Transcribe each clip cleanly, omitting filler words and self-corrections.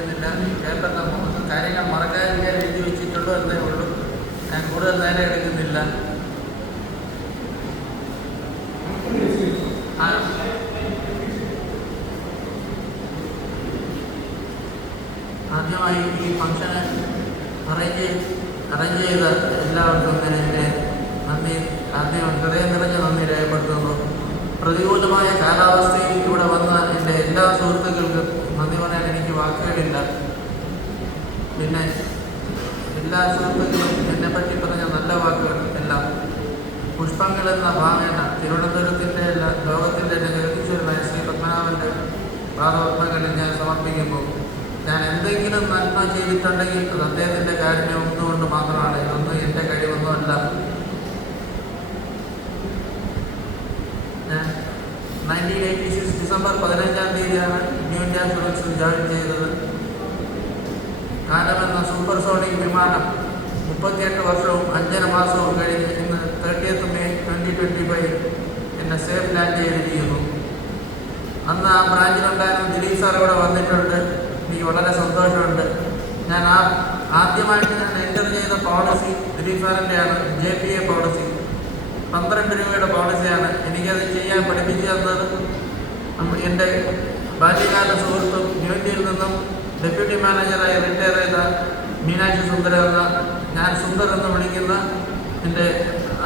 എടുക്കുന്നില്ല. പേപ്പറിൻ്റെ കാര്യങ്ങൾ മറക്കാതിരിക്കാൻ എഴുതി വെച്ചിട്ടുള്ളൂ എന്നേ ഉള്ളൂ. ഞാൻ കൂടുതൽ നേരം എടുക്കുന്നില്ല. ആദ്യമായി ഈ ഫംഗ്ഷന് അറേഞ്ച് ചെയ്ത എല്ലാവർക്കും ഞാൻ എൻ്റെ നന്ദി ഹൃദയം നിറഞ്ഞ നന്ദി രേഖപ്പെടുത്തുന്നു. പ്രതികൂലമായ കാലാവസ്ഥയിൽ ഇവിടെ വന്ന എൻ്റെ എല്ലാ സുഹൃത്തുക്കൾക്കും നന്ദി പറയാൻ എനിക്ക് വാക്കുകളില്ല. പിന്നെ എല്ലാ സുഹൃത്തുക്കളും എന്നെപ്പറ്റി പറഞ്ഞ നല്ല വാക്കുകൾ എല്ലാം പുഷ്പങ്ങൾ എന്ന ഭാവേന തിരുവനന്തപുരത്തിൻ്റെ ലോകത്തിൻ്റെ ജഗതീശ്വരനായ ശ്രീ പത്മനാഭൻ്റെ പാദപത്മങ്ങളിൽ ഞാൻ സമർപ്പിക്കുമ്പോൾ ഞാൻ എന്തെങ്കിലും നന്മ ചെയ്തിട്ടുണ്ടെങ്കിൽ അത് അദ്ദേഹത്തിൻ്റെ കാരുണ്യം ഒന്നുകൊണ്ട് മാത്രമാണ്. ഇതൊന്നും എൻ്റെ കഴിവൊന്നുമല്ല. ഞാൻ 1986 ഡിസംബർ 15 ന്യൂ ഇന്ത്യ സ്റ്റുഡൻസിൽ ജോയിൻ ചെയ്തത്. കാലമെന്ന സൂപ്പർസോണിക് വിമാനം 38 വർഷവും 5.5 മാസവും കഴിഞ്ഞ് ഇന്ന് 30 മെയ് 2025 എന്നെ സേഫ് ലാൻഡ് ചെയ്തിരിക്കുന്നു. അന്ന് ആ ബ്രാഞ്ചിലുണ്ടായിരുന്ന ദിലീപ് സാർ ഇവിടെ വന്നിട്ടുണ്ട്. എനിക്ക് വളരെ സന്തോഷമുണ്ട്. ഞാൻ ആദ്യമായിട്ട് ഞാൻ എൻ്റർ ചെയ്ത പോളിസി ദിലീപ് സാറിൻ്റെയാണ്. JPA പോളിസി 12 രൂപയുടെ പോളിസിയാണ്. എനിക്കത് ചെയ്യാൻ പഠിപ്പിച്ചു തന്നത് എൻ്റെ ബാല്യകാല സുഹൃത്തും ന്യൂ ഇന്ത്യയിൽ നിന്നും ഡെപ്യൂട്ടി മാനേജറായി റിട്ടയർ ചെയ്ത മീനാക്ഷി സുന്ദർ എന്ന, ഞാൻ സുന്ദർ എന്ന് വിളിക്കുന്ന എൻ്റെ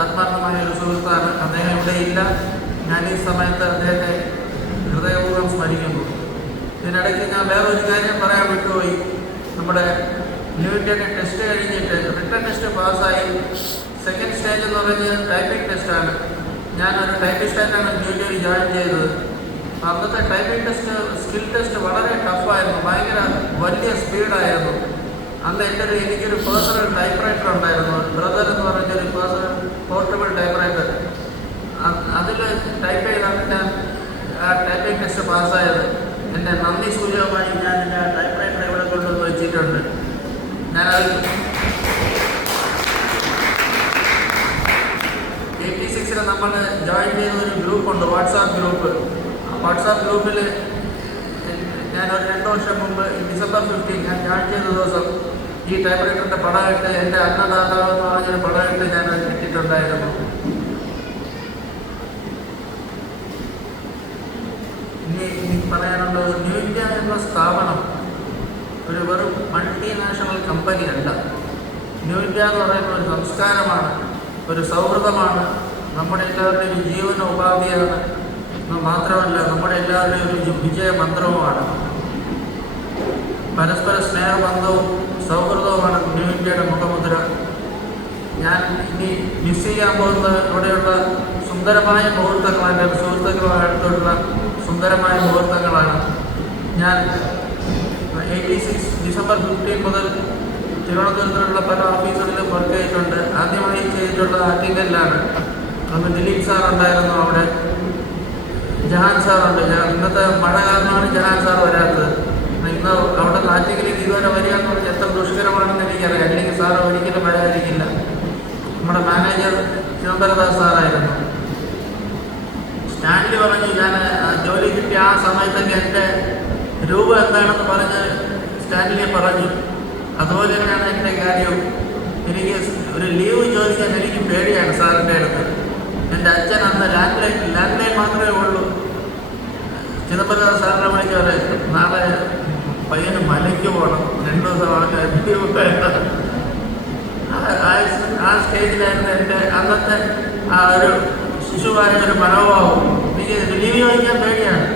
ആത്മാർത്ഥമായ ഒരു സുഹൃത്താണ്. അദ്ദേഹം ഇവിടെ ഇല്ല. ഞാൻ ഈ സമയത്ത് അദ്ദേഹത്തെ ഹൃദയപൂർവ്വം സ്മരിക്കുന്നു. ഇതിനിടയ്ക്ക് ഞാൻ വേറൊരു കാര്യം പറയാൻ വിട്ടുപോയി. നമ്മുടെ ന്യൂ ഇന്ത്യയുടെ ടെസ്റ്റ് കഴിഞ്ഞിട്ട് റിട്ടൺ ടെസ്റ്റ് പാസ്സായി. സെക്കൻഡ് സ്റ്റേജ് എന്ന് പറഞ്ഞാൽ ടൈപ്പിംഗ് ടെസ്റ്റാണ്. ഞാനൊരു ടൈപ്പിസ്റ്റായിട്ടാണ് ന്യൂ ഇന്ത്യയിൽ ജോയിൻ ചെയ്തത്. അന്നത്തെ ടൈപ്പിംഗ് ടെസ്റ്റ് സ്കിൽ ടെസ്റ്റ് വളരെ ടഫായിരുന്നു. ഭയങ്കര വലിയ സ്പീഡായിരുന്നു. അന്ന് എനിക്കൊരു പേഴ്സണൽ ടൈപ്പ് റൈറ്റർ ഉണ്ടായിരുന്നു. ബ്രദർ എന്ന് പറഞ്ഞൊരു പേഴ്സണൽ പോർട്ടബിൾ ടൈപ്പ് റൈറ്റർ. അതിൽ ടൈപ്പ് ചെയ്താണ് ഞാൻ ആ ടൈപ്പിംഗ് ടെസ്റ്റ് പാസ്സായത്. എൻ്റെ നന്ദി സൂചകമായി ഞാൻ എൻ്റെ ആ ടൈപ്പ് റൈറ്റർ ഇവിടെ കൊണ്ടുവന്ന് വെച്ചിട്ടുണ്ട്. ഞാനത് 86 നമ്മൾ ജോയിൻ ചെയ്ത ഒരു ഗ്രൂപ്പുണ്ട്, വാട്സാപ്പ് ഗ്രൂപ്പ്. വാട്സാപ്പ് ഗ്രൂപ്പിൽ ഞാൻ ഒരു 2 വർഷം മുമ്പ് ഡിസംബർ 15 ഞാൻ ജോയിൻ ചെയ്ത ദിവസം ഈ ടൈപ്പ് റൈറ്ററിൻ്റെ പടമിട്ട് എൻ്റെ അന്നദാതാവ് എന്ന് പറഞ്ഞൊരു പടമിട്ട് ഞാൻ ഇട്ടിട്ടുണ്ടായിരുന്നു. ഇനി പറയാനുള്ളത്, ന്യൂ ഇന്ത്യ എന്ന സ്ഥാപനം ഒരു വെറും മൾട്ടിനാഷണൽ കമ്പനിയല്ല. ന്യൂ ഇന്ത്യ എന്ന് പറയുന്ന ഒരു സംസ്കാരമാണ്, ഒരു സൗഹൃദമാണ്, നമ്മുടെ എല്ലാവരുടെയും ഒരു ജീവന ഉപാധിയാണ്. മാത്രമല്ല നമ്മുടെ എല്ലാവരുടെയും ഒരു വിജയമന്ത്രവുമാണ്. പരസ്പര സ്നേഹബന്ധവും സൗഹൃദവുമാണ് ന്യൂ ഇന്ത്യയുടെ മുഖമുദ്ര. ഞാൻ ഇനി മിസ് ചെയ്യാൻ പോകുന്ന ഇവിടെയുള്ള സുന്ദരമായ മുഹൂർത്തങ്ങളാണ്, എൻ്റെ സുഹൃത്തുക്കളുമായിട്ടുള്ള സുന്ദരമായ മുഹൂർത്തങ്ങളാണ്. ഞാൻ 86 ഡിസംബർ 15 മുതൽ തിരുവനന്തപുരത്തിലുള്ള പല ഓഫീസുകളിലും വർക്ക് ചെയ്തിട്ടുണ്ട്. ആദ്യമായി ചെയ്തിട്ടുള്ളത് ആറ്റിങ്ങലിലാണ്. അന്ന് ദിലീപ് സാർ ഉണ്ടായിരുന്നു, അവിടെ ജഹാൻ സാറുണ്ട്. ഇന്നത്തെ മഴ കാരണമാണ് ജഹാൻ സാർ വരാത്തത്. ഇന്ന് അവിടെ ആറ്റിങ്ങലിൽ ഇതുവരെ വരിക എന്ന് പറഞ്ഞാൽ എത്ര ദുഷ്കരമാണെന്ന് എനിക്കറിയാം. അല്ലെങ്കിൽ സാർ ഒരിക്കലും വരാതിരിക്കില്ല. നമ്മുടെ മാനേജർ ചിദംബരദാസ് സാറായിരുന്നു. സ്റ്റാൻലി പറഞ്ഞു, ഞാൻ ജോലി കിട്ടിയ ആ സമയത്തൊക്കെ എൻ്റെ രൂപ എന്താണെന്ന് പറഞ്ഞ് സ്റ്റാൻലി പറഞ്ഞു. അതുപോലെ തന്നെയാണ് എൻ്റെ കാര്യവും. എനിക്ക് ഒരു ലീവ് ചോദിക്കാൻ എനിക്ക് പേടിയാണ് സാറിൻ്റെ അടുത്ത്. എൻ്റെ അച്ഛൻ അന്ന് ലാൻഡ് ലൈൻ മാത്രമേ ഉള്ളൂ. ചിദംബരദാസ് സാറിനെ വിളിച്ച് പറയും, നാളെ പയ്യന് മലയ്ക്ക് പോകണം, 2 ദിവസം അവിടെ ലീവ് വേണം. ആ സ്റ്റേജിലായിരുന്നു എൻ്റെ അന്നത്തെ ആ ഒരു ശിശുവായ ഒരു മനോഭാവം. എനിക്ക് ലീവ് ചോദിക്കാൻ പേടിയാണ്.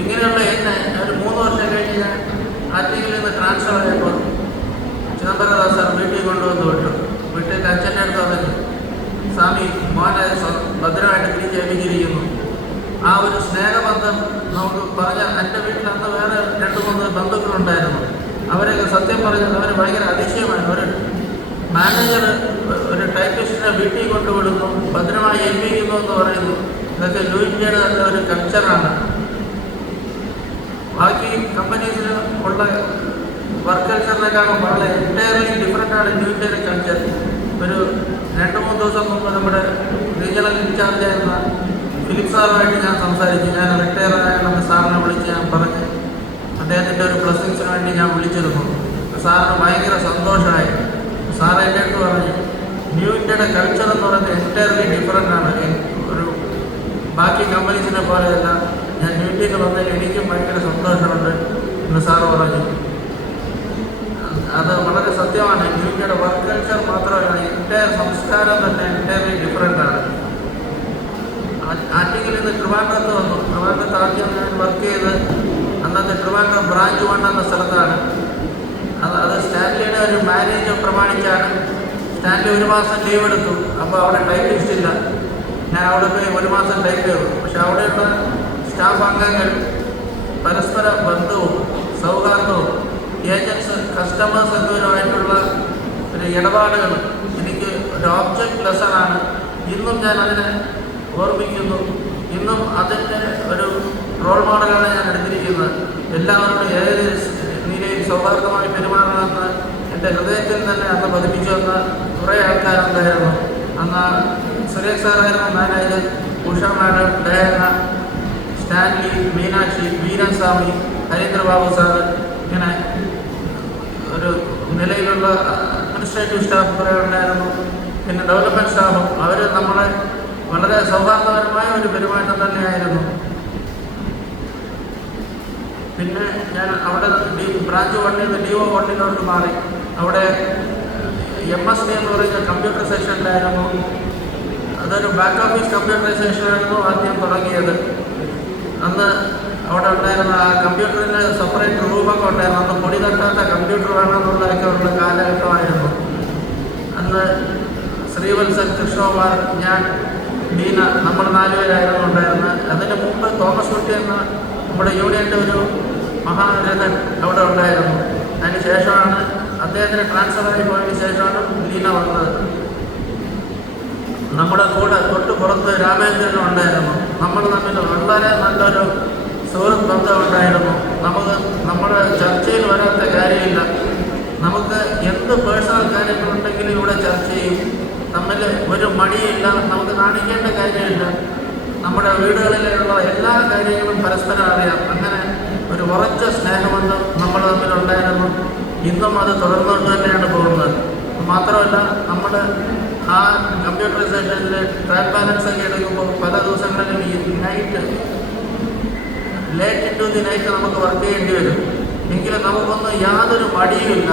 ഇങ്ങനെയുള്ള എന്നെ ഒരു 3 വർഷം കഴിഞ്ഞ് ഞാൻ ആറ്റിങ്ങിൽ നിന്ന് ട്രാൻസ്ഫർ ആയപ്പോൾ ചിദംബരദാസ് സാർ വീട്ടിൽ കൊണ്ടുവന്ന് വിട്ടു. വീട്ടിൽ അച്ഛൻ്റെ അടുത്ത് പറഞ്ഞു, സ്വാമി മോനെ ഭദ്രമായിട്ട് തിരിച്ചേൽപ്പിച്ചിരിക്കുന്നു. ആ ഒരു സ്നേഹബന്ധം നമുക്ക് പറഞ്ഞാൽ, എൻ്റെ വീട്ടിൽ അന്ന് വേറെ 2-3 ബന്ധുക്കളുണ്ടായിരുന്നു. അവരൊക്കെ സത്യം പറഞ്ഞാൽ അവർ ഭയങ്കര അതിശയമാണ്. ഒരു മാനേജർ ഒരു ടൈപ്പിസ്റ്റിനെ വീട്ടിൽ കൊണ്ടുവിടുന്നു, ഭദ്രമായി ഏൽപ്പിക്കുന്നു എന്ന് പറയുന്നു. ഇതൊക്കെ ന്യൂ ഇന്ത്യയുടെ തന്നെ ഒരു കൾച്ചറാണ്. ബാക്കി കമ്പനീസിൽ ഉള്ള വർക്ക് കൾച്ചറിനേക്കാളും വളരെ എൻറ്റയർലി ഡിഫറെൻ്റാണ് ന്യൂ ഇന്ത്യയുടെ കൾച്ചർ. ഒരു 2-3 ദിവസം മുമ്പ് നമ്മുടെ റീജിയണൽ ഇൻചാർജ് ആയിരുന്ന ഫിലിപ്പ് സാറുമായിട്ട് ഞാൻ സംസാരിച്ചു. ഞാൻ റിട്ടയർ ആയ സാറിനെ വിളിച്ച് ഞാൻ പറഞ്ഞ് അദ്ദേഹത്തിൻ്റെ ഒരു ബ്ലെസ്സിങ്സിന് വേണ്ടി ഞാൻ വിളിച്ചിരുന്നു. സാറിന് ഭയങ്കര സന്തോഷമായി. സാർ എൻ്റെ അടുത്ത് പറഞ്ഞു, ന്യൂ ഇന്ത്യയുടെ കൾച്ചർ എന്ന് പറയുന്നത് എൻറ്റയർലി ഡിഫറൻ്റ് ആണ്. ഒരു ബാക്കി കമ്പനീസിനെ പോലെയല്ല. ഞാൻ ന്യൂ ഇന്ത്യയിൽ വന്നതിൽ എനിക്കും ഭയങ്കര സന്തോഷമുണ്ട് എന്ന് സാറ് പറഞ്ഞു. അത് വളരെ സത്യമാണ്. ന്യൂ ഇന്ത്യയുടെ വർക്ക് കൾച്ചർ മാത്രമല്ല, എൻറ്റയർ സംസ്കാരം തന്നെ എൻറ്റയർലി ഡിഫറൻ്റ് ആണ്. ആറ്റിങ്ങിൽ നിന്ന് ട്രിവാൻഡ്രത്ത് വന്നു. ട്രിവാൻഡ്രത്ത് ആദ്യം ഞാൻ വർക്ക് ചെയ്ത് അന്നത്തെ ട്രിവാൻഡ്രം ബ്രാഞ്ച് 1 എന്ന സ്ഥലത്താണ്. അത് സ്റ്റാൻലിയുടെ ഒരു മാരേജ് പ്രമാണിച്ചാണ്. സ്റ്റാൻലി 1 മാസം ലീവ് എടുത്തു. അപ്പോൾ അവിടെ ടൈപ്പിസ്റ്റ് ഇല്ല. ഞാൻ അവിടെ പോയി 1 മാസം ടൈപ്പ് ചെയ്തു. പക്ഷെ അവിടെയുള്ള സ്റ്റാഫ് അംഗങ്ങൾ പരസ്പര ബന്ധവും സൗഹാർദ്ദവും ഏജൻസ് കസ്റ്റമേഴ്സ് എന്നിവരുമായിട്ടുള്ള ഒരു ഇടപാടുകൾ എനിക്ക് ഒരു ഓബ്ജക്റ്റ് ലെസണാണ്. ഇന്നും ഞാൻ അതിനെ ഓർമ്മിക്കുന്നു. ഇന്നും അതിൻ്റെ ഒരു റോൾ മോഡലാണ് ഞാൻ എടുത്തിരിക്കുന്നത്. എല്ലാവരോടും ഏത് നിലയിൽ സൗഹാർദ്ദമായി പെരുമാറണമെന്ന് എൻ്റെ ഹൃദയത്തിൽ തന്നെ അന്ന് പതിപ്പിച്ചു വന്ന കുറേ ആൾക്കാരുണ്ടായിരുന്നു. അന്ന് സുരേഷ് സാറായിരുന്നു manager, Usha madam, Diana, Stanley, Meenakshi, Veeraswamy, Harindrababu sir, ഇങ്ങനെ ഒരു നിലയിലുള്ള അഡ്മിനിസ്ട്രേറ്റീവ് സ്റ്റാഫ് കുറേ ഉണ്ടായിരുന്നു. പിന്നെ ഡെവലപ്മെൻറ്റ് സ്റ്റാഫും അവർ നമ്മളെ വളരെ സൗഹാർദ്ദപരമായ ഒരു പെരുമാറ്റം തന്നെയായിരുന്നു. പിന്നെ ഞാൻ അവിടെ ബ്രാഞ്ച് 1 DO 1 മാറി. അവിടെ MSD എന്ന് പറയുന്ന കമ്പ്യൂട്ടർ സെക്ഷനിലായിരുന്നു. അതൊരു ബാക്ക് ഓഫീസ് കമ്പ്യൂട്ടറൈസേഷനായിരുന്നു ആദ്യം തുടങ്ങിയത്. അന്ന് അവിടെ ഉണ്ടായിരുന്ന ആ കമ്പ്യൂട്ടറിന് സെപ്പറേറ്റ് റൂമൊക്കെ ഉണ്ടായിരുന്നു. അന്ന് പൊടി തട്ടാത്ത കമ്പ്യൂട്ടർ വേണമെന്നുള്ളതൊക്കെ ഉള്ള കാലഘട്ടമായിരുന്നു. അന്ന് ശ്രീവത്സൻ, കൃഷ്ണകുമാർ, ഞാൻ, ഡീന, നമ്മൾ 4 പേരായിരുന്നു ഉണ്ടായിരുന്നത്. അതിന് മുമ്പ് തോമസ് കുട്ടി എന്ന നമ്മുടെ യൂണിയൻ്റെ ഒരു മഹാരഥൻ അവിടെ ഉണ്ടായിരുന്നു. അതിന് ശേഷമാണ് അദ്ദേഹത്തിന് ട്രാൻസ്ഫറായി പോയതിന് ശേഷമാണ് ലീന വന്നത്. നമ്മുടെ കൂടെ തൊട്ട് പുറത്ത് രാമേന്ദ്രനും ഉണ്ടായിരുന്നു. നമ്മൾ തമ്മിൽ വളരെ നല്ലൊരു സുഹൃത്ത് ബന്ധമുണ്ടായിരുന്നു. നമ്മുടെ ചർച്ചയിൽ വരാത്ത കാര്യമില്ല. നമുക്ക് എന്ത് പേഴ്സണൽ കാര്യങ്ങളുണ്ടെങ്കിലും ഇവിടെ ചർച്ച ചെയ്യും. തമ്മിൽ ഒരു മടിയില്ല. നമുക്ക് കാണിക്കേണ്ട കാര്യമില്ല. നമ്മുടെ വീടുകളിലുള്ള എല്ലാ കാര്യങ്ങളും പരസ്പരം അറിയാം. അങ്ങനെ ഒരു ഉറച്ച സ്നേഹബന്ധം നമ്മൾ തമ്മിലുണ്ടായിരുന്നു. ഇന്നും അത് തുടർന്നുകൊണ്ട് തന്നെയാണ് പോകുന്നത്. മാത്രമല്ല, നമ്മൾ ആ കമ്പ്യൂട്ടറൈസേഷനിൽ ട്രാക്ക് ബാലൻസ് ഒക്കെ എടുക്കുമ്പോൾ പല ദിവസങ്ങളിലും ഈ ലേറ്റ് ടു ദി നൈറ്റ് നമുക്ക് വർക്ക് ചെയ്യേണ്ടി വരും. എങ്കിലും നമുക്കൊന്നും യാതൊരു മടിയുമില്ല.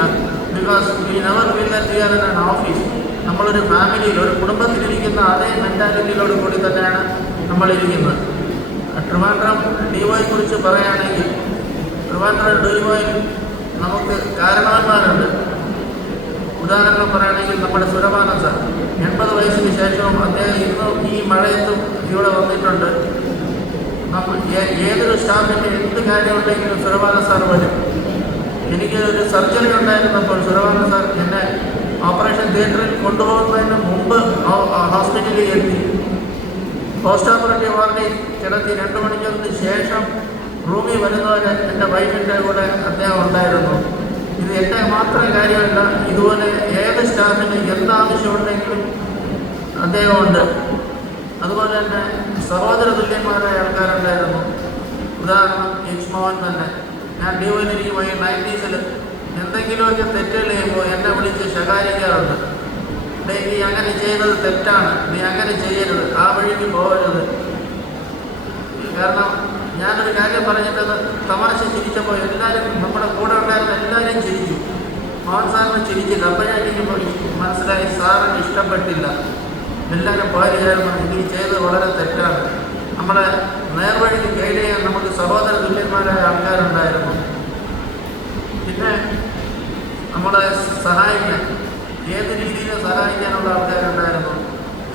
Because we never feel that we are in an office. നമ്മളൊരു ഫാമിലിയിൽ, ഒരു കുടുംബത്തിലിരിക്കുന്ന അതേ മെൻറ്റാലിറ്റിയിലോട് കൂടി തന്നെയാണ് നമ്മളിരിക്കുന്നത്. ട്രിവാൻഡ്രം DOയെ കുറിച്ച് പറയുകയാണെങ്കിൽ, ട്രിവാൻഡ്രം DOയിൽ നമുക്ക് കാരണവന്മാരുണ്ട്. ഉദാഹരണം പറയുകയാണെങ്കിൽ നമ്മുടെ സുരപാനം സാർ 80 വയസ്സിന് ശേഷവും അദ്ദേഹം ഇന്നും ഈ മഴയത്തും ഇവിടെ വന്നിട്ടുണ്ട്. ഏതൊരു സ്റ്റാഫിൻ്റെ എന്ത് കാര്യമുണ്ടെങ്കിലും സുരപാനം സാർ വരും. എനിക്ക് ഒരു സർജറി ഉണ്ടായിരുന്നപ്പോൾ സുരപാനം സാർ എന്നെ ഓപ്പറേഷൻ തിയേറ്ററിൽ കൊണ്ടുപോകുന്നതിന് മുമ്പ് ഹോസ്പിറ്റലിൽ എത്തി. പോസ്റ്റ് ഓപ്പറേറ്റീവ് വാർഡിൽ കിടത്തി 2 മണിക്കൂറിന് ശേഷം റൂമിൽ വരുന്നവരെ എൻ്റെ വൈഫിൻ്റെ കൂടെ അദ്ദേഹം ഉണ്ടായിരുന്നു. ഇത് എൻ്റെ മാത്രം കാര്യമല്ല, ഇതുപോലെ ഏത് സ്റ്റാഫിന് എന്താവശ്യമുണ്ടെങ്കിലും അദ്ദേഹമുണ്ട്. അതുപോലെ തന്നെ സഹോദര തുല്യന്മാരായ ആൾക്കാരുണ്ടായിരുന്നു. ഉദാഹരണം മോഹൻ തന്നെ. ഞാൻ DOയിലിരിക്കുമ്പോൾ ഈ 90s എന്തെങ്കിലുമൊക്കെ തെറ്റുകൾ ചെയ്യുമ്പോൾ എന്നെ വിളിച്ച് ശകാരിക്കാറുണ്ട്. നീ അങ്ങനെ ചെയ്തത് തെറ്റാണ്, നീ അങ്ങനെ ചെയ്യരുത്, ആ വഴിക്ക് പോകരുത്. കാരണം ഞാനൊരു കാര്യം പറഞ്ഞിട്ട് തമാശ ചിരിച്ചപ്പോൾ എല്ലാവരും, നമ്മുടെ കൂടെ ഉണ്ടായിരുന്ന എല്ലാവരും ചിരിച്ചു. മോഹൻ സാറിന് ചിരിച്ചില്ല. അപ്പോഴേക്കും മനസ്സിലായി സാറിന് ഇഷ്ടപ്പെട്ടില്ല. എല്ലാവരും പോരുകയായിരുന്നു, നീ ചെയ്തത് വളരെ തെറ്റാണ്. നമ്മളെ നേർവഴിക്ക് ഗൈഡ് ചെയ്യാൻ നമുക്ക് സഹോദര തുല്യന്മാരായ ആൾക്കാരുണ്ടായിരുന്നു. പിന്നെ നമ്മളെ സഹായിക്കാൻ, ഏത് രീതിയിൽ സഹായിക്കാനുള്ള ആൾക്കാരുണ്ടായിരുന്നു.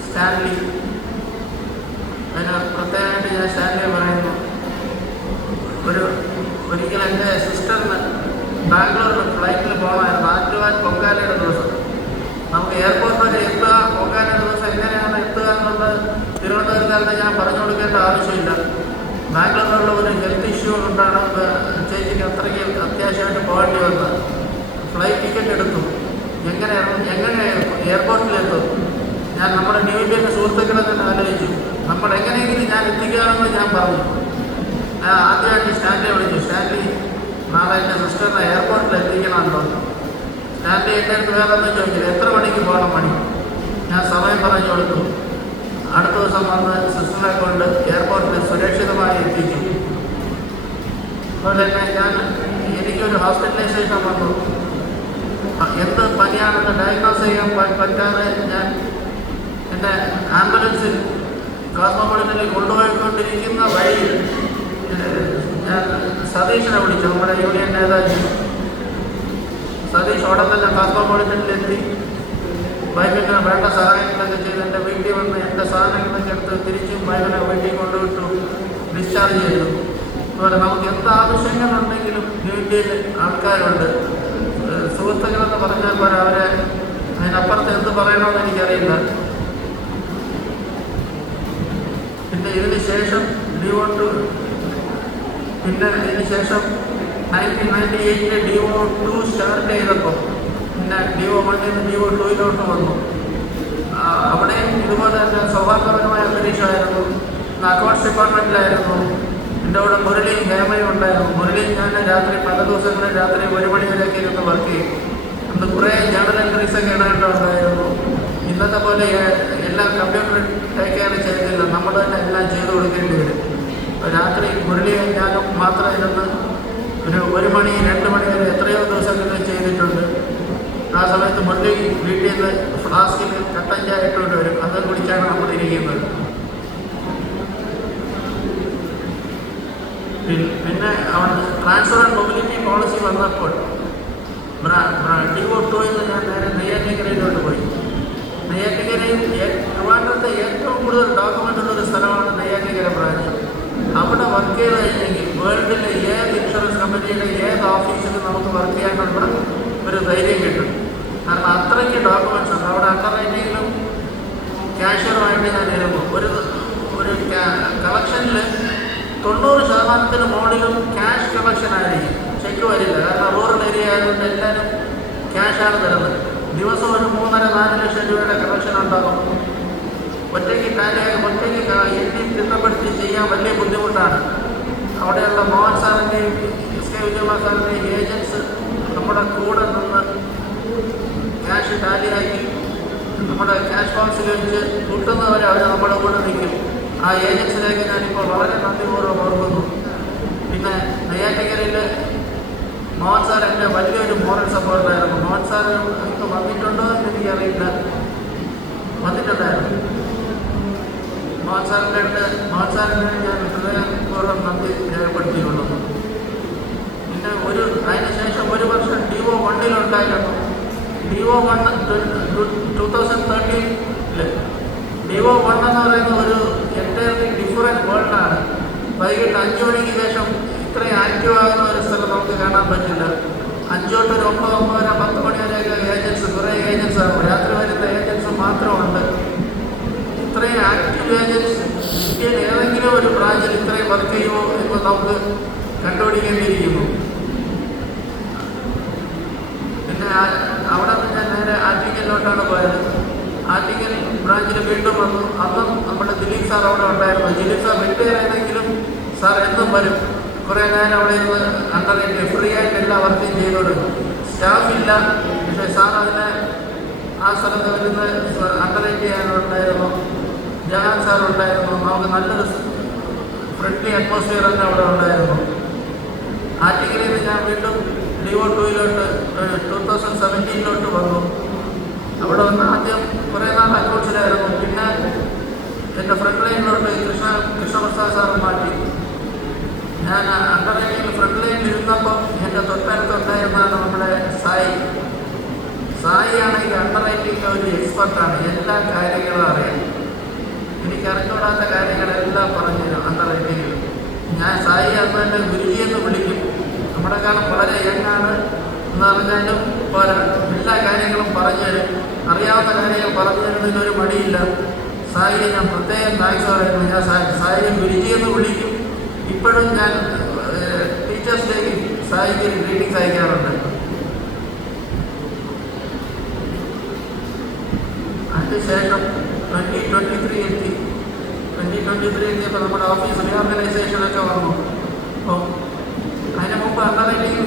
സ്റ്റാൻലി, അതിന് പ്രത്യേകമായിട്ട് ഞാൻ സ്റ്റാൻലിയെ പറയുന്നു. ഒരിക്കൽ എൻ്റെ സിസ്റ്ററിന് ബാംഗ്ലൂരിൽ ഫ്ലൈറ്റിൽ പോകണമായിരുന്നു. ആറ്റുവാൻ പൊങ്കാലയുടെ ദിവസം. നമുക്ക് എയർപോർട്ട് വരെ എത്തുക, പൊങ്കാലയുടെ ദിവസം എങ്ങനെയാണ് എത്തുക എന്നുള്ളത് തിരുവനന്തപുരക്കാരുടെ ഞാൻ പറഞ്ഞു കൊടുക്കേണ്ട ആവശ്യമില്ല. ബാംഗ്ലൂരിലുള്ള ഒരു ഹെൽത്ത് ഇഷ്യൂ കൊണ്ടാണ് ചേച്ചിക്ക് അത്രയ്ക്ക് അത്യാവശ്യമായിട്ട് പോകേണ്ടി വന്നത്. ഫ്ലൈറ്റ് ടിക്കറ്റ് എടുത്തു. എങ്ങനെ എയർപോർട്ടിലെത്തും? ഞാൻ നമ്മുടെ ന്യൂ ഇന്ത്യൻ്റെ സുഹൃത്തുക്കളെ തന്നെ ആലോചിച്ചു. നമ്മളെങ്ങനെയെങ്കിലും ഞാൻ എത്തിക്കാമെന്ന് ഞാൻ പറഞ്ഞു. ആദ്യമായിട്ട് സ്റ്റാൻലിയെ വിളിച്ചു. സ്റ്റാൻലി, നാളെ എൻ്റെ സിസ്റ്ററിനെ എയർപോർട്ടിൽ എത്തിക്കണമല്ലോ. സ്റ്റാൻഡ് എൻ്റെ അടുത്ത് വേറെ ഒന്നും ചോദിച്ചില്ല, എത്ര മണിക്ക് പോകണം മണി. ഞാൻ സമയം പറഞ്ഞു കൊടുത്തു. അടുത്ത ദിവസം വന്ന് സിസ്റ്ററെ കൊണ്ട് എയർപോർട്ടിൽ സുരക്ഷിതമായി എത്തിച്ചു. അതുപോലെ തന്നെ എനിക്കൊരു ഹോസ്പിറ്റലൈസേഷൻ വന്നു. എന്ത് പനിയാണെന്ന് ഡയഗ്നോസ് ചെയ്യാൻ പറ്റാതെ ഞാൻ എൻ്റെ ആംബുലൻസിൽ കോസ്മോപൊളിറ്റനിൽ കൊണ്ടുപോയിക്കൊണ്ടിരിക്കുന്ന വഴിയിൽ ഞാൻ സതീഷിനെ വിളിച്ചു. നമ്മുടെ യൂണിയൻ നേതാജി സതീഷ് ഉടൻ തന്നെ കോസ്മോപൊളിറ്റനിലെത്തി ബൈബിളിന് വേണ്ട സഹായങ്ങളൊക്കെ ചെയ്ത് എൻ്റെ വീട്ടിൽ വന്ന് എൻ്റെ സാധനങ്ങളൊക്കെ എടുത്ത് തിരിച്ചും ബൈബിളെ വീട്ടിൽ കൊണ്ടുവിട്ടു ഡിസ്ചാർജ് ചെയ്തു. അതുപോലെ നമുക്ക് എന്ത് ആവശ്യങ്ങളുണ്ടെങ്കിലും വീട്ടിൽ ആൾക്കാരുണ്ട്. സുഹൃത്തുക്കളെന്ന് പറഞ്ഞാൽ പോലെ അവരെ അതിനപ്പുറത്ത് എന്ത് പറയണമെന്ന് എനിക്കറിയില്ല. പിന്നെ ഇതിന് ശേഷം ഇതിന് ശേഷം 1998 DO2 സ്റ്റാർട്ട് ചെയ്തപ്പോൾ പിന്നെ DO1 DO2 വന്നു. അവിടെ ഇതുപോലെ തന്നെ സൗഹാർദ്ദപരമായ അന്തരീക്ഷമായിരുന്നു. അക്കൗണ്ട്സ് ഡിപ്പാർട്ട്മെൻറ്റിലായിരുന്നു. എൻ്റെ കൂടെ മുരളിയും ഹേമയും ഉണ്ടായിരുന്നു. മുരളിയും ഞാൻ രാത്രി പല ദിവസങ്ങളിൽ രാത്രി 1 മണി വരെയൊക്കെ ഇരുന്ന് വർക്ക് ചെയ്യും. അന്ന് കുറേ ജേണൽ എൻട്രീസൊക്കെ ഇടേണ്ടതുണ്ടായിരുന്നു. ഇന്നത്തെ പോലെ എല്ലാം കമ്പ്യൂട്ടർ ടേക്ക് കെയർ ചെയ്തില്ല, നമ്മൾ തന്നെ എല്ലാം ചെയ്തു കൊടുക്കേണ്ടി വരും. അപ്പോൾ രാത്രി മുരളിയും ഞാനും മാത്രം ഇരുന്ന് ഒരു 1 മണി 2 മണി വരെ എത്രയോ ദിവസങ്ങളിൽ ചെയ്തിട്ടുണ്ട്. ആ സമയത്ത് മുരളി വീട്ടിൽ നിന്ന് ഫ്ലാസ്കിൽ കട്ടൻ ചായ ഇട്ടുകൊണ്ട് വരും. അത് കുടിച്ചാണ് നമ്മൾ ഇരിക്കുന്നത്. പിന്നെ അവിടെ ട്രാൻസ്ഫർ ആൻഡ് മൊബിലിറ്റി പോളിസി വന്നപ്പോൾ DO2 ഞാൻ നേരെ നെയ്യാറ്റിൻകരയിലോട്ട് പോയി. നെയ്യാറ്റിൻകരയിൽ ട്രിവാൻഡ്രത്തെ ഏറ്റവും കൂടുതൽ ഡോക്യുമെൻ്റ് ഉള്ളൊരു സ്ഥലമാണ് നെയ്യാറ്റിൻകര ബ്രാഞ്ച്. അവിടെ വർക്ക് ചെയ്ത് കഴിഞ്ഞെങ്കിൽ വേൾഡിലെ ഏത് ഇൻഷുറൻസ് കമ്പനിയുടെ ഏത് ഓഫീസിലും നമുക്ക് വർക്ക് ചെയ്യാനുള്ള ഒരു ധൈര്യം കിട്ടും. കാരണം അത്രയ്ക്ക് ഡോക്യുമെൻറ്റ്സ് ഉണ്ട്. അവിടെ അണ്ടർറൈറ്റിങ്ങിലും ക്യാഷ്യറുമായിട്ട് ഞാൻ ഇരുന്നു. ഒരു കളക്ഷനിൽ 90% മുകളിലും ക്യാഷ് കളക്ഷൻ ആയിരിക്കും, ചെക്ക് വരില്ല. കാരണം റൂറൽ ഏരിയ ആയതുകൊണ്ട് എല്ലാവരും ക്യാഷാണ് തരുന്നത്. ദിവസം ഒരു 3.5-4 ലക്ഷം രൂപയുടെ കളക്ഷൻ ഉണ്ടാകും. ഒറ്റയ്ക്ക് എണ്ണി തിട്ടപ്പെടുത്തി ചെയ്യാൻ വലിയ ബുദ്ധിമുട്ടാണ്. അവിടെയുള്ള മോഹൻ സാറിൻ്റെയും SK വിജയകുമാർ സാറിൻ്റെയും ഏജൻസ് നമ്മുടെ കൂടെ നിന്ന് ക്യാഷ് ടാലിയാക്കി നമ്മുടെ ക്യാഷ് ബോക്സിൽ വെച്ച് കൂട്ടുന്നവരെ അവർ നമ്മുടെ കൂടെ നിൽക്കും. ആ ഏജൻസിലേക്ക് ഞാനിപ്പോൾ വളരെ നന്ദിപൂർവ്വം ഓർക്കുന്നു. പിന്നെ നെയ്യാറ്റിൻകരയിൽ മോഹൻ സാർ എൻ്റെ വലിയൊരു മോറൽ സപ്പോർട്ടായിരുന്നു. മോഹൻ സാർ ഇപ്പോൾ വന്നിട്ടുണ്ടോ എന്ന് എനിക്കറിയില്ല, വന്നിട്ടുണ്ടായിരുന്നു. മോഹൻ സാറിന് ഞാൻ ഹൃദയപൂർവ്വം നന്ദി രേഖപ്പെടുത്തിയുള്ളൂ. പിന്നെ അതിനുശേഷം 1 വർഷം DO1 DO1 2013 DO1 എന്ന് പറയുന്ന ഒരു എൻറ്റയർലി ഡിഫറൻറ്റ് വേൾഡാണ്. വൈകിട്ട് 5 മണിക്ക് ശേഷം ഇത്രയും ആക്റ്റീവ് ആകുന്ന ഒരു സ്ഥലം നമുക്ക് കാണാൻ പറ്റില്ല. 5 തൊട്ട് ഒരു 9, 9:30, 10 മണി വരെയൊക്കെ കുറേ ഏജൻസാണ്. രാത്രി വരുന്ന ഏജൻസ് മാത്രമുണ്ട്. ഇത്രയും ആക്റ്റീവ് ഏജൻസ് ഇന്ത്യയിൽ ഏതെങ്കിലും ഒരു ബ്രാഞ്ചിൽ ഇത്രയും വർക്ക് ചെയ്യുമോ എന്ന് നമുക്ക് കണ്ടുപിടിക്കേണ്ടിയിരിക്കുന്നു. പിന്നെ അവിടെ നിന്ന് ഞാൻ നേരെ ആറ്റിങ്ങലിലോട്ടാണ് പോയത്. ആറ്റിങ്ങൽ ബ്രാഞ്ചിൽ വീണ്ടും വന്നു. അന്നും നമ്മുടെ ദിലീപ് സാർ അവിടെ ഉണ്ടായിരുന്നു. ദിലീപ് സാർ റിട്ടയർ ആയതെങ്കിലും സാർ എന്നും വരും. കുറേ നേരം അവിടെ ഇരുന്ന് അണ്ടറിയിട്ട് ഫ്രീ ആയിട്ട് എല്ലാ വർക്കും ചെയ്തോടും. സ്റ്റാഫില്ല, പക്ഷേ സാർ അതിനെ ആ സ്ഥലത്ത് വരുന്ന അണ്ടറേറ്റ് ചെയ്യാനുണ്ടായിരുന്നു. ജഹാൻ സാർ ഉണ്ടായിരുന്നു. നമുക്ക് നല്ലൊരു ഫ്രണ്ട്ലി അറ്റ്മോസ്ഫിയർ തന്നെ അവിടെ ഉണ്ടായിരുന്നു. ആറ്റിങ്ങലിൽ ഞാൻ വീണ്ടും DO2 2017 വന്നു. അവിടെ വന്ന് ആദ്യം കുറേ നാൾ അക്കൗണ്ട്സിലായിരുന്നു. പിന്നെ എൻ്റെ ഫ്രണ്ട് ലൈനിലോട്ട് കൃഷ്ണപ്രസാദ് സാറ് മാറ്റി. ഞാൻ അണ്ടർറൈറ്റിംഗ് ഫ്രണ്ട് ലൈനിൽ ഇരുന്നപ്പം എൻ്റെ തൊട്ടടുത്തുണ്ടായിരുന്നതാണ് നമ്മുടെ സായി ആണെങ്കിൽ അണ്ടർറൈറ്റിംഗ് ഒരു എക്സ്പെർട്ടാണ്. എല്ലാ കാര്യങ്ങളും അറിയാം. എനിക്ക് അറിഞ്ഞുകൂടാത്ത കാര്യങ്ങളെല്ലാം പറഞ്ഞുതരും അണ്ടർറൈറ്റിംഗിൽ. ഞാൻ സായി അന്ന് എൻ്റെ ഗുരുജിയെന്ന് വിളിക്കും. നമ്മളെക്കാളും വളരെ യങ്ങാണ് എന്ന് പറഞ്ഞാലും പോരാ, എല്ലാ കാര്യങ്ങളും പറഞ്ഞു തരും. അറിയാവുന്ന കാര്യങ്ങൾ പറഞ്ഞു തരുന്നതിനൊരു മടിയില്ല. സായിയെ ഞാൻ പ്രത്യേകം താങ്ക്സ് പറയുന്നു. ഞാൻ സായിയെ ഗുരുജിയെന്ന് വിളിക്കും. ഇപ്പോഴും ഞാൻ ടീച്ചേഴ്സ് ഡേക്ക് സായിക്ക് ഗ്രീറ്റിംഗ്സ് അയക്കാറുണ്ട്. അതിനുശേഷം 2023 എത്തിയപ്പോൾ നമ്മുടെ ഓഫീസ് റീഓർഗനൈസേഷനൊക്കെ വന്നു. അപ്പോൾ അതിന് മുമ്പ് അണ്ടർറൈറ്റിംഗ്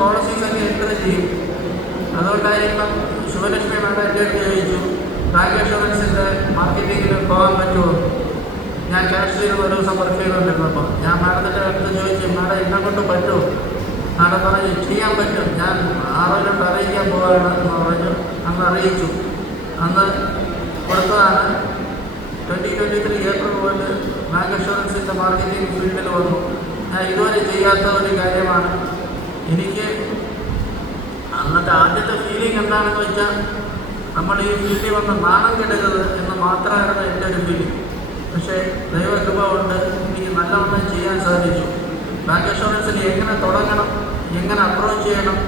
പോളിസീസൊക്കെ എൻട്രി ചെയ്യും. അതുകൊണ്ടായിരിക്കും ശുഭലക്ഷ്മി മാഡം എൻ്റെ അടുത്ത് ചോദിച്ചു ബാങ്ക് ഇൻഷുറൻസിൻ്റെ മാർക്കറ്റിങ്ങിൽ പോകാൻ പറ്റുമോ. ഞാൻ കാശ്മീരിൽ ഒരു ദിവസം വർക്ക് ചെയ്തുകൊണ്ടിരുന്നപ്പോൾ ഞാൻ മാഡത്തിൻ്റെ അടുത്ത് ചോദിച്ചു, മാഡം എന്നെ കൊണ്ട് പറ്റുമോ? മാഡം പറഞ്ഞു ചെയ്യാൻ പറ്റും, ഞാൻ ആരോട് അറിയിക്കാൻ പോവുകയാണ് എന്ന് പറഞ്ഞു. അന്ന് അറിയിച്ചു. അന്ന് കൊടുത്തതാണ്. 2023 ഏപ്രിൽ മുതൽ ബാങ്ക് ഇൻഷുറൻസിൻ്റെ മാർക്കറ്റിംഗ് ഫീൽഡിൽ വന്നു. ഞാൻ ഇതുവരെ ചെയ്യാത്ത ഒരു കാര്യമാണ്. എനിക്ക് അന്നത്തെ ആദ്യത്തെ ഫീലിംഗ് എന്താണെന്ന് വെച്ചാൽ നമ്മൾ ഈ ഫീൽഡിൽ വന്ന് നാണം കെടരുത് എന്ന് മാത്രമായിരുന്നു എൻ്റെ ഒരു ഫീലിംഗ്. പക്ഷേ ദൈവകൃപ കൊണ്ട് എനിക്ക് നല്ലവണ്ണം ചെയ്യാൻ സാധിച്ചു. ബാങ്ക് ഇൻഷുറൻസിൽ എങ്ങനെ തുടങ്ങണം, എങ്ങനെ അപ്രോച്ച് ചെയ്യണം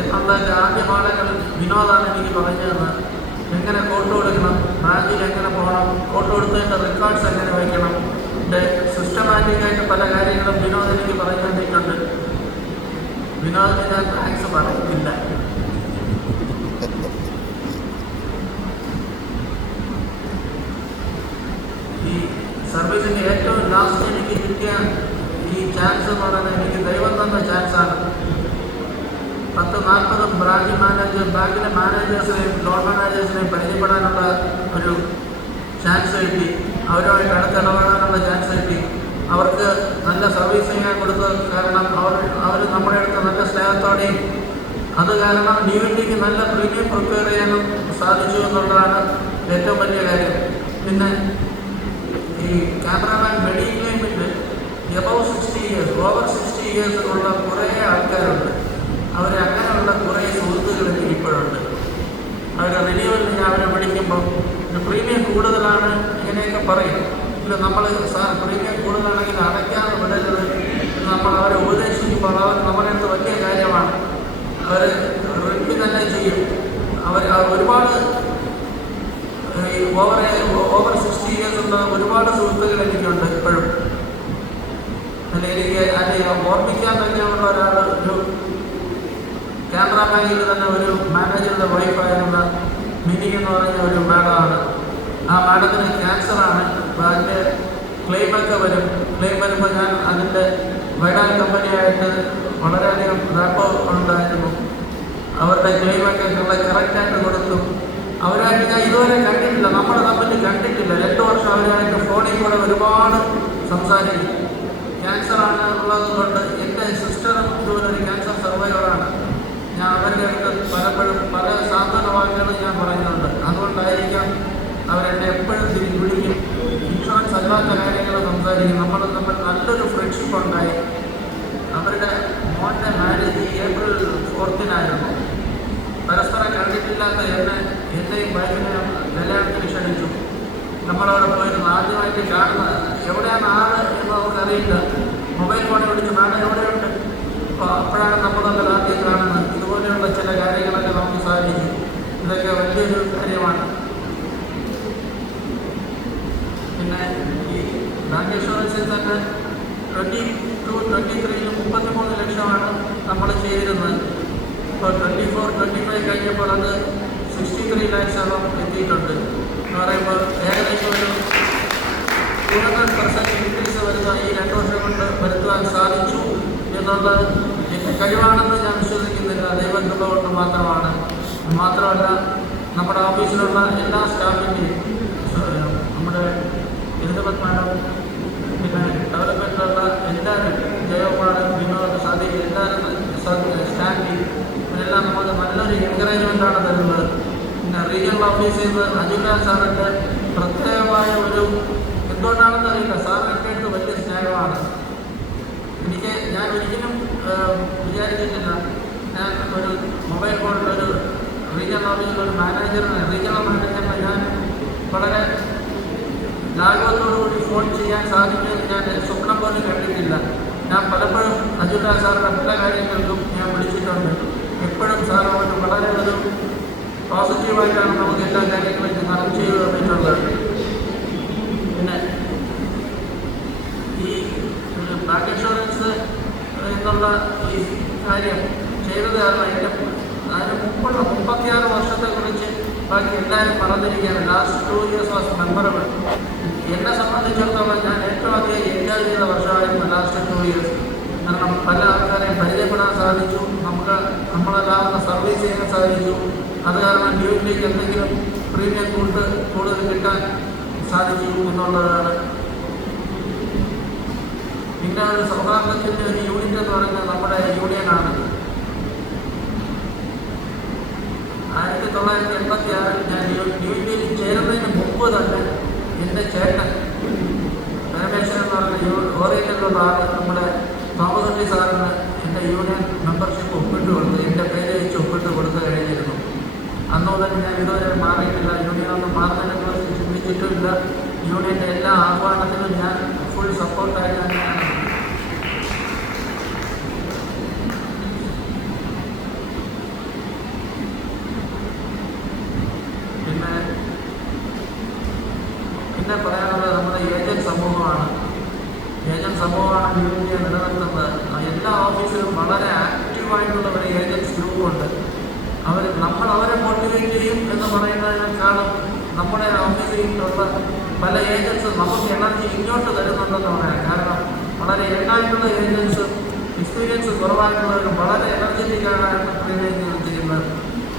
എന്നുള്ള ആദ്യപാഠങ്ങൾ വിനോദാണ് എനിക്ക് പറഞ്ഞു തന്നത്. എങ്ങനെ കോട്ട് കൊടുക്കണം, ബ്രാഞ്ചിൽ എങ്ങനെ പോകണം, കോട്ട് കൊടുത്തതിൻ്റെ റെക്കോർഡ്സ് എങ്ങനെ വയ്ക്കണം, സിസ്റ്റമാറ്റിക്കായിട്ട് പല കാര്യങ്ങളും വിനോദ് എനിക്ക് പറഞ്ഞു തന്നിട്ടുണ്ട്. വിനോദിന് ഞാൻ താങ്ക്സ് പറയുന്നില്ല. ഈ സർവീസിൻ്റെ ഏറ്റവും ലാസ്റ്റ് എനിക്ക് കിട്ടിയ ഈ ചാൻസ് എന്ന് പറയുന്നത് എനിക്ക് ദൈവം തന്ന ചാൻസാണ്. 10-40 ബ്രാഞ്ച് ബാങ്കിലെ മാനേജേഴ്സിനെയും ലോൺ മാനേജേഴ്സിനെയും പരിചയപ്പെടാനുള്ള ഒരു ചാൻസ് കിട്ടി. അവരുമായിട്ട് അടുത്തിടപെടാനുള്ള ചാൻസ് കിട്ടി. അവർക്ക് നല്ല സർവീസ് ചെയ്യാൻ കൊടുത്തത് കാരണം അവർ നമ്മുടെ അടുത്ത് നല്ല സ്നേഹത്തോടെയും അത് കാരണം ഡ്യൂറ്റിക്ക് നല്ല പ്രീമിയം പ്രിപ്പയർ ചെയ്യാനും സാധിച്ചു എന്നുള്ളതാണ് ഏറ്റവും വലിയ കാര്യം. പിന്നെ ഈ ക്യാമറാമാൻ മെഡിക്ലെയിമിൽ എബവ് 60 ഇയേഴ്സ് ഓവർ 60 ഇയേഴ്സ് ഉള്ള കുറേ ആൾക്കാരുണ്ട്. അങ്ങനെയുള്ള കുറേ സുഹൃത്തുക്കൾ എനിക്ക് ഇപ്പോഴുണ്ട്. അവരുടെ റിന്യൂവലിന് ഞാൻ അവരെ വിളിക്കുമ്പോൾ പ്രീമിയം കൂടുതലാണ് ഇങ്ങനെയൊക്കെ പറയും. ഇല്ല, നമ്മൾ സാർ പ്രീമിയം കൂടുതലാണെങ്കിൽ അടയ്ക്കാതെ വിടരുത് നമ്മൾ അവരെ ഉപദേശിക്കുമ്പോൾ അവർ നമ്മുടെ അടുത്ത് വലിയ കാര്യമാണ്. അവർ റിവ്യൂ തന്നെ ചെയ്യും. ഒരുപാട് ഓവർ 60 ഇയേഴ്സ് ഉള്ള ഒരുപാട് സുഹൃത്തുക്കൾ എനിക്കുണ്ട് ഇപ്പോഴും. എനിക്ക് ഓർമ്മിക്കാൻ തന്നെയുള്ള ഒരാൾ ഒരു ക്യാമറാമാനിൽ തന്നെ ഒരു മാനേജറുടെ വൈഫായിരുന്ന മിനി എന്ന് പറഞ്ഞ ഒരു മാഡമാണ്. ആ മാഡത്തിന് ക്യാൻസറാണ്. അതിൻ്റെ ക്ലെയിമൊക്കെ വരും. ക്ലെയിം വരുമ്പോൾ ഞാൻ അതിൻ്റെ വൈഡാൻ കമ്പനിയായിട്ട് വളരെയധികം റാപ്പോ ഉണ്ടായിരുന്നു. അവരുടെ ക്ലെയിമൊക്കെ കറക്റ്റായിട്ട് കൊടുത്തു. അവരായിട്ട് ഞാൻ ഇതുവരെ കണ്ടിട്ടില്ല, നമ്മൾ തമ്മിൽ കണ്ടിട്ടില്ല. 2 വർഷം അവരായിട്ട് ഫോണിൽ കൂടെ ഒരുപാട് സംസാരിക്കും. ക്യാൻസറാണ് ഉള്ളത് കൊണ്ട് എൻ്റെ സിസ്റ്ററും ഇതുപോലെ ഒരു ക്യാൻസർ സർവൈവറാണ്. ഞാൻ അവരുടെ അടുത്ത് പലപ്പോഴും പല സാന്ത്വന വാക്കുകൾ ഞാൻ പറയുന്നുണ്ട്. അതുകൊണ്ടായിരിക്കാം അവരെന്നെ എപ്പോഴും വിളിക്കും. ഇൻഷുറൻസ് അല്ലാത്ത കാര്യങ്ങൾ സംസാരിക്കും. നമ്മൾ തമ്മിൽ നല്ലൊരു ഫ്രണ്ട്ഷിപ്പ് ഉണ്ടായി. അവരുടെ മോൻ്റെ മാരേജ് ഏപ്രിൽ 4-നായിരുന്നു. പരസ്പരം കണ്ടിട്ടില്ലാത്ത എന്നെയും വൈഫിനെയും കല്യാണത്തിന് ക്ഷണിച്ചു. നമ്മളവിടെ പോയിരുന്നു. ആദ്യമായിട്ട് കാണുന്നത് എവിടെയാണ് ആള് എന്ന് നമുക്കറിയില്ല. മൊബൈൽ ഫോണിൽ വിളിച്ച് മാഡം എവിടെയുണ്ട്. അപ്പോൾ അപ്പോഴാണ് നമ്മൾ തമ്മിൽ ആദ്യം കാണുന്നത്. ഇതുപോലെയുള്ള ചില കാര്യങ്ങളൊക്കെ നമുക്ക് സാധിക്കും. ഇതൊക്കെ വലിയൊരു കാര്യമാണ്. പിന്നെ ഈ ബാങ്ക് ഇൻഷുറൻസിൽ തന്നെ 22-23 33 ലക്ഷമാണ് നമ്മൾ ചെയ്തിരുന്നത്. ഇപ്പോൾ 24-25 കഴിഞ്ഞപ്പോൾ അത് 63 ലാക്സോളം എത്തിയിട്ടുണ്ട്. എന്ന് പറയുമ്പോൾ ഏകദേശം ഒരു 200% ഇൻക്രീസ് വരുന്ന ഈ 2 വർഷം കൊണ്ട് വരുത്തുവാൻ സാധിച്ചു എന്നുള്ളത് എൻ്റെ കഴിവാണെന്ന് ഞാൻ വിശ്വസിക്കുന്നില്ല. ദൈവകൃപ കൊണ്ട് മാത്രമാണ്. മാത്രമല്ല നമ്മുടെ ഓഫീസിലുള്ള എല്ലാ സ്റ്റാഫിൻ്റെയും നമ്മുടെ എലിസബത്ത് മാഡം, പിന്നെ ഡെവലപ്മെൻറ്റിലുള്ള എല്ലാവരും, ജയകുമാർ, വിനോദ്, സതീഷ്, എല്ലാവരും, സ്റ്റാൻഡി, ഇവരെല്ലാം നമുക്ക് നല്ലൊരു എൻകറേജ്മെൻറ്റാണ് തരുന്നത്. പിന്നെ റീജിയണൽ ഓഫീസിൽ നിന്ന് അജുല സാറിൻ്റെ പ്രത്യേകമായ ഒരു എന്തുകൊണ്ടാണെന്ന് അറിയില്ല, സാറിനൊക്കെ അടുത്ത് വലിയ സ്നേഹമാണ്. ഞാൻ ഒരിക്കലും വിചാരിച്ചിട്ടില്ല ഞാൻ ഒരു മൊബൈൽ ഫോണിലൊരു റീജിയണൽ ഓഫീസിലൊരു റീജിയണൽ മാനേജറിനെ ഞാൻ വളരെ ലാഘവത്തോടുകൂടി ഫോൺ ചെയ്യാൻ സാധിക്കുമെന്ന് ഞാൻ സ്വപ്നം പോലും കണ്ടിട്ടില്ല. ഞാൻ പലപ്പോഴും അജുല സാറിൻ്റെ പല കാര്യങ്ങൾക്കും ഞാൻ വിളിച്ചിട്ടുണ്ട്. എപ്പോഴും സാറിനോട് വളരെ ഒരു പോസിറ്റീവായിട്ടാണ് നമുക്ക് എല്ലാ കാര്യങ്ങളും നടന്നു ചെയ്തു തന്നിട്ടുള്ളത്. പിന്നെ ഈ ബാങ്ക് ഇൻഷുറൻസ് എന്നുള്ള ഈ കാര്യം ചെയ്തത് കാരണം അതിന് മുമ്പുള്ള 36 വർഷത്തെക്കുറിച്ച് ബാക്കി എല്ലാവരും മറന്നിരിക്കുകയാണ്. Last 2 years was memorable. എന്നെ സംബന്ധിച്ചിടത്തോളം ഞാൻ ഏറ്റവും അധികം എൻജോയ് ചെയ്ത വർഷമായിരുന്നു ലാസ്റ്റ് 2 ഇയേഴ്സ്. കാരണം പല ആൾക്കാരെയും പരിചയപ്പെടാൻ സാധിച്ചു, നമ്മളെല്ലാവുന്ന സർവീസ് ചെയ്യാൻ സാധിച്ചു. അത് കാരണം ഡ്യൂട്ടിലേക്ക് എന്തെങ്കിലും പ്രീമിയം കൂടുതൽ കിട്ടാൻ സാധിച്ചു എന്നുള്ളതാണ്. പിന്നെ ഒരു സൗഹാർദ്ദത്തിൻ്റെ ഒരു യൂണിറ്റ് എന്ന് പറയുന്നത് നമ്മുടെ യൂണിയനാണ്. 1986 ഞാൻ യൂണിയനിൽ ചേരുന്നതിന് മുമ്പ് തന്നെ എൻ്റെ ചേട്ടൻ പരമേശ്വരൻ എന്ന് പറഞ്ഞ ഓറിയന്റിലുള്ള ആൾ നമ്മുടെ തോമസ് സാറിന് എൻ്റെ യൂണിയൻ മെമ്പർഷിപ്പ് ഒപ്പിട്ട് കൊടുത്ത് എൻ്റെ പേര് വെച്ച് ഒപ്പിട്ട് കൊടുത്ത് കഴിഞ്ഞിരുന്നു. അന്ന് മുതൽ ഞാൻ ഇതുവരെ മാറിയിട്ടില്ല. യൂണിയനൊന്നും മാറുന്നതിനെക്കുറിച്ച് ചിന്തിച്ചിട്ടുമില്ല. യൂണിയൻ്റെ എല്ലാ ആഹ്വാനത്തിനും ഞാൻ ഫുൾ സപ്പോർട്ടായി തന്നെയാണ്. പിന്നെ പറയാനുള്ളത് നമ്മുടെ ഏജന്റ് സമൂഹമാണ്. ഏജന്റ് സമൂഹമാണ് യൂണിയനെ നിലനിർത്തുന്നത്. എല്ലാ ഓഫീസിലും വളരെ ആക്റ്റീവായിട്ടുള്ള ഒരു ഏജൻസ് ഗ്രൂപ്പുണ്ട്. അവരെ മോട്ടിവേറ്റ് ചെയ്യും എന്ന് പറയുന്നതിനേക്കാളും നമ്മുടെ ഓഫീസിലുള്ള പല ഏജൻസും നമുക്ക് എനർജി ഇങ്ങോട്ട് തരുന്നുണ്ടെന്ന് പറയാം. കാരണം വളരെ യങ്ങായിട്ടുള്ള ഏജൻസും എക്സ്പീരിയൻസ് കുറവായിട്ടുള്ളവരും വളരെ എനർജറ്റിക്കാണ് ചെയ്യുന്നത്.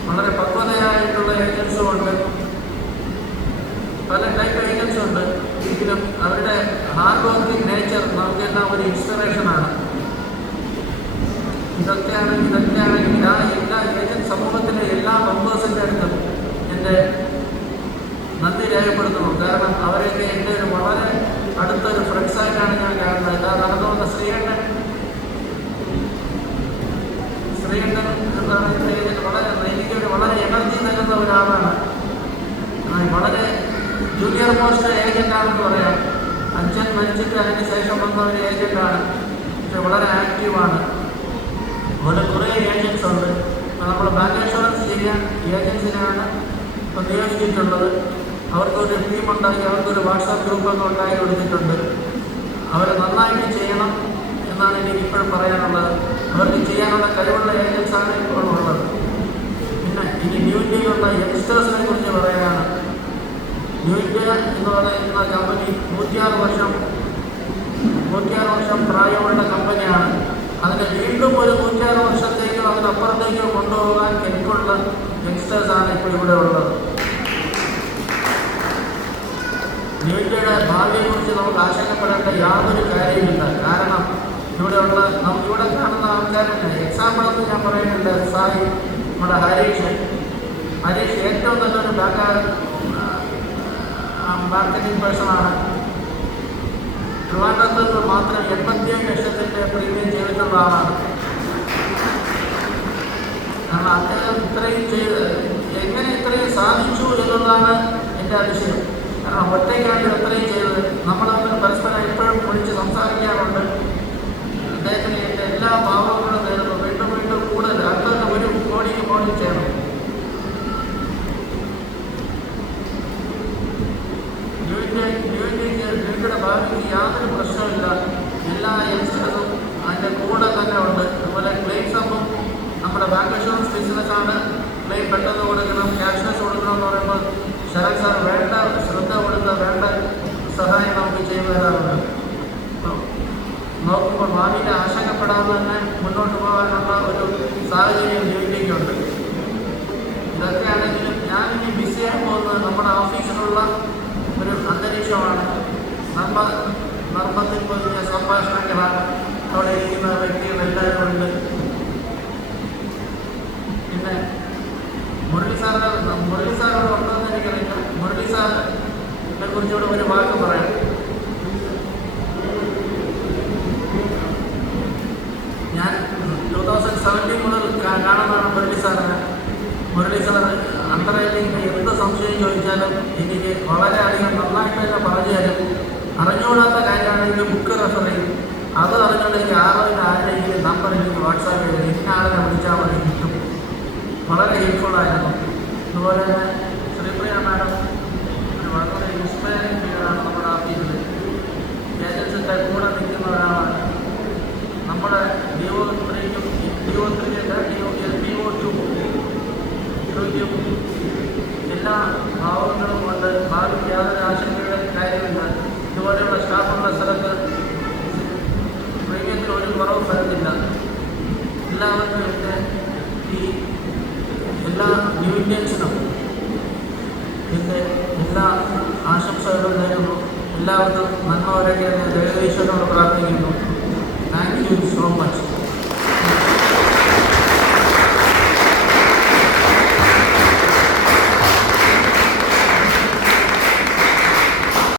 വളരെ പക്വതയായിട്ടുള്ള ഏജൻസും ഉണ്ട്. പല ടൈപ്പ് ഏജൻസ് ഉണ്ട്. എങ്കിലും അവരുടെ ഹാർഡ് വർക്കിംഗ് നേച്ചർ നമുക്കെല്ലാം ഒരു ഇൻസ്പിറേഷനാണ്. ഇതൊക്കെയാണെങ്കിൽ എല്ലാ ഏജൻറ് സമൂഹത്തിലെ എല്ലാ മെമ്പേഴ്സിൻ്റെ അടുത്തും എൻ്റെ നന്ദി രേഖപ്പെടുത്തുന്നു. കാരണം അവരെയൊക്കെ എൻ്റെ ഒരു വളരെ അടുത്തൊരു ഫ്രണ്ട്സായിട്ടാണ് ഞാൻ കാണുന്നത്. ഇതാ നടന്നു വന്ന ശ്രീകണ്ഠൻ എന്നാണ് എൻ്റെ ഏജൻറ്. എനിക്കൊരു വളരെ എനർജി നൽകുന്ന ഒരാളാണ്. വളരെ ജൂനിയർ മോസ്റ്റ് ഏജൻ്റാണെന്ന് പറയാം. അച്ഛൻ മരിച്ചിട്ട് അതിന് ശേഷം വന്ന ഒരു ഏജൻ്റാണ്. പക്ഷെ വളരെ ആക്റ്റീവാണ്. അതുപോലെ കുറേ ഏജൻസ് ഉണ്ട്. നമ്മൾ ബാങ്ക് ഇൻഷുറൻസ് ചെയ്യാൻ ഏജൻസിനെയാണ് നിയോഗിച്ചിട്ടുള്ളത്. അവർക്കൊരു ടീമുണ്ടാക്കി അവർക്കൊരു വാട്സാപ്പ് ഗ്രൂപ്പൊക്കെ ഉണ്ടാക്കി കൊടുത്തിട്ടുണ്ട്. അവർ നന്നായിട്ട് ചെയ്യണം എന്നാണ് എനിക്ക് ഇപ്പോഴും പറയാനുള്ളത്. അവർക്ക് ചെയ്യാനുള്ള കഴിവുള്ള ഏജൻസാണ് ഇപ്പോൾ ഉള്ളത്. പിന്നെ ഇനി ന്യൂ ഇന്ത്യയിലുള്ള യങ്സ്റ്റേഴ്സിനെ കുറിച്ച് പറയുകയാണ്. ന്യൂ ഇന്ത്യ എന്ന് പറയുന്ന കമ്പനി 106 വർഷം പ്രായമുള്ള കമ്പനിയാണ്. അതിനെ വീണ്ടും ഒരു 106 വർഷത്തേക്കോ അതിനപ്പുറത്തേക്കോ കൊണ്ടുപോകാൻ കെൽപ്പുള്ള യങ്സ്റ്റേഴ്സാണ് ഇപ്പോൾ ഇവിടെ ഉള്ളത്. ന്യൂ ഇന്ത്യയുടെ ഭാവിയെക്കുറിച്ച് നമുക്ക് ആശങ്കപ്പെടേണ്ട യാതൊരു കാര്യമില്ല. കാരണം ഇവിടെ കാണുന്ന ആൾക്കാരുടെ എക്സാമ്പിളെന്ന് ഞാൻ പറയുന്നില്ല. സായി, നമ്മുടെ ഹരീഷ് ഏറ്റവും നല്ലൊരു മാർക്കറ്റിംഗ് പേഴ്സണാണ്. ട്രിവാൻഡ്രത്ത് നിന്ന് മാത്രം 87 ലക്ഷത്തിൻ്റെ പ്രീമിയം ചെയ്തിട്ടുള്ള ആളാണ്. കാരണം അദ്ദേഹം എങ്ങനെ ഇത്രയും സാധിച്ചു എന്നുള്ളതാണ് എൻ്റെ അതിശയം. കാരണം ഒറ്റയ്ക്കാണ് ഇത്രയും ചെയ്തത്. നമ്മൾ തമ്മിൽ പരസ്പരം എപ്പോഴും വിളിച്ച് സംസാരിക്കാറുണ്ട്. അദ്ദേഹത്തിന് എൻ്റെ എല്ലാ ഭാവങ്ങളും നേരുന്നു. വീണ്ടും കൂടുതൽ അടുത്ത 1 കോടി ചെയ്യണം. ന്യൂയുടെ ഭാവിക്ക് യാതൊരു പ്രശ്നമില്ല. എല്ലാ യങ്സ്റ്റേഴ്സും അതിൻ്റെ കൂടെ തന്നെ ഉണ്ട്. അതുപോലെ ക്ലെയിംസ് ആകുമ്പോൾ നമ്മുടെ ബാങ്ക് ഇൻഷുറൻസ് ബിസിനസ്സാണ്. ക്ലെയിം പെട്ടെന്ന് കൊടുക്കണം, ക്യാഷ്ലെസ് കൊടുക്കണം എന്ന് പറയുമ്പോൾ ശരത് സാർ വേണ്ട ശ്രദ്ധ കൊടുത്ത വേണ്ട സഹായം നമുക്ക് ചെയ്തു തരാറുണ്ട്. നോക്കുമ്പോൾ ഭാവിയിൽ ആശങ്കപ്പെടാതെ തന്നെ മുന്നോട്ട് പോകാനുള്ള ഒരു സാഹചര്യം ന്യൂയിലേക്കുണ്ട്. ഇതൊക്കെയാണെങ്കിലും ഞാനിനി ബിസിയായി പോകുന്നത് നമ്മുടെ ഓഫീസിലുള്ള ഒരു അന്തരീക്ഷമാണ്. നർമ്മത്തിൽ പൊതിഞ്ഞ സംഭാഷണങ്ങളാണ് അവിടെ ഇരിക്കുന്ന വ്യക്തികളെല്ലാവരും ഉണ്ട്. പിന്നെ മുരളി സാറോട് ഉണ്ടെന്ന് എനിക്കറിയില്ല. മുരളി സാറിനെ കുറിച്ചുകൂടെ ഒരു വാക്ക് പറയാം. ഞാൻ 2017 മുതൽ കാണുന്നതാണ് മുരളി സാർ അണ്ടർ റൈറ്റിംഗ് എന്ത് സംശയം ചോദിച്ചാലും എനിക്ക് വളരെയധികം നന്നായിട്ട് തന്നെ പറഞ്ഞു തരും. അറിഞ്ഞുകൂടാത്ത കാര്യമാണെങ്കിൽ ബുക്ക് റെഫർ ചെയ്യും. അത് അറിഞ്ഞുകൊണ്ട് എനിക്ക് ആരെങ്കിലും നമ്പർ എനിക്ക് വാട്സാപ്പ് ചെയ്ത് ഇന്നാളിനെ വിളിച്ചാൽ മതി കിട്ടും. വളരെ ഹെൽപ്ഫുള്ളായിരുന്നു. അതുപോലെ തന്നെ ശ്രീപ്രിയ മാഡം ഒരു വളരെ ഇൻസ്പയറിംഗ് ഫിഗറാണ് നമ്മുടെ ഓഫീസിൽ. ഏജൻസിൻ്റെ കൂടെ നിൽക്കുന്ന ഒരാളാണ്. നമ്മുടെ DO3ക്കും DO2 എല്ലാ ഭാവങ്ങളും കൊണ്ട് ഭാവിക്ക് യാതൊരു ആശങ്കയുടെ കാര്യമില്ല. ഇതുപോലെയുള്ള സ്റ്റാഫുള്ള സ്ഥലത്ത് പ്രീമിയത്തിൽ ഒരു കുറവും വരുന്നില്ല. എല്ലാവർക്കും എൻ്റെ ഈ എല്ലാ ന്യൂ ഇന്ത്യൻസിനും എൻ്റെ എല്ലാ ആശംസകളും നേരുന്നു. എല്ലാവർക്കും നന്മ വരട്ടെ എന്ന് ജഗദീശ്വരനോട് പ്രാർത്ഥിക്കുന്നു. Thank you so much.